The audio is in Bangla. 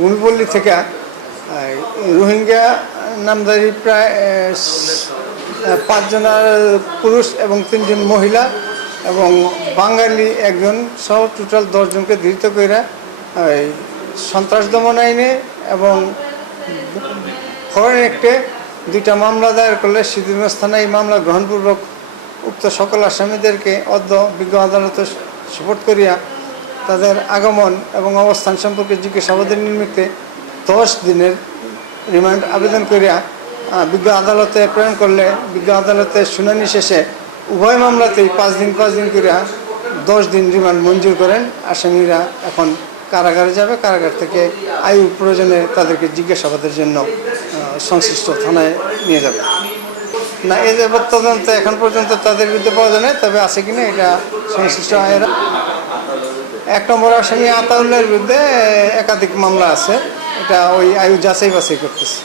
ভূমিপল্লী থেকে রোহিঙ্গা নামধারী প্রায় 5 জনের পুরুষ এবং 3 জন মহিলা এবং বাঙালি একজন সহ টোটাল 10 জনকে ধৃত করে সন্ত্রাস দমন আইনে এবং ফরেন অ্যাক্টে 2টা মামলা দায়ের করলে সিদ্ধিরগঞ্জ থানায় এই মামলা গ্রহণপূর্বক উক্ত সকল আসামিদেরকে বিজ্ঞ আদালতে সুপোর্ট করিয়া তাদের আগমন এবং অবস্থান সম্পর্কে জিজ্ঞাসাবাদের নিমিত্তে 10 দিনের রিমান্ড আবেদন করিয়া বিজ্ঞ আদালতে প্রেরণ করলে বিজ্ঞ আদালতের শুনানি শেষে উভয় মামলাতেই 5 দিন করিয়া 10 দিন রিমান্ড মঞ্জুর করেন। আসামিরা এখন কারাগারে যাবে, কারাগার থেকে আইন প্রয়োজনে তাদেরকে জিজ্ঞাসাবাদের জন্য সংশ্লিষ্ট থানায় নিয়ে যাবে। না, এই যাবৎ তদন্ত এখন পর্যন্ত তাদের বিরুদ্ধে পাওয়া যায় না, তবে আছে কিনা এটা সংশ্লিষ্ট আইনেরা। 1 নম্বর আসামি আতাউল্লাহর বিরুদ্ধে একাধিক মামলা আছে, এটা ওই আয়ু যাচাই বাছাই করতেছে।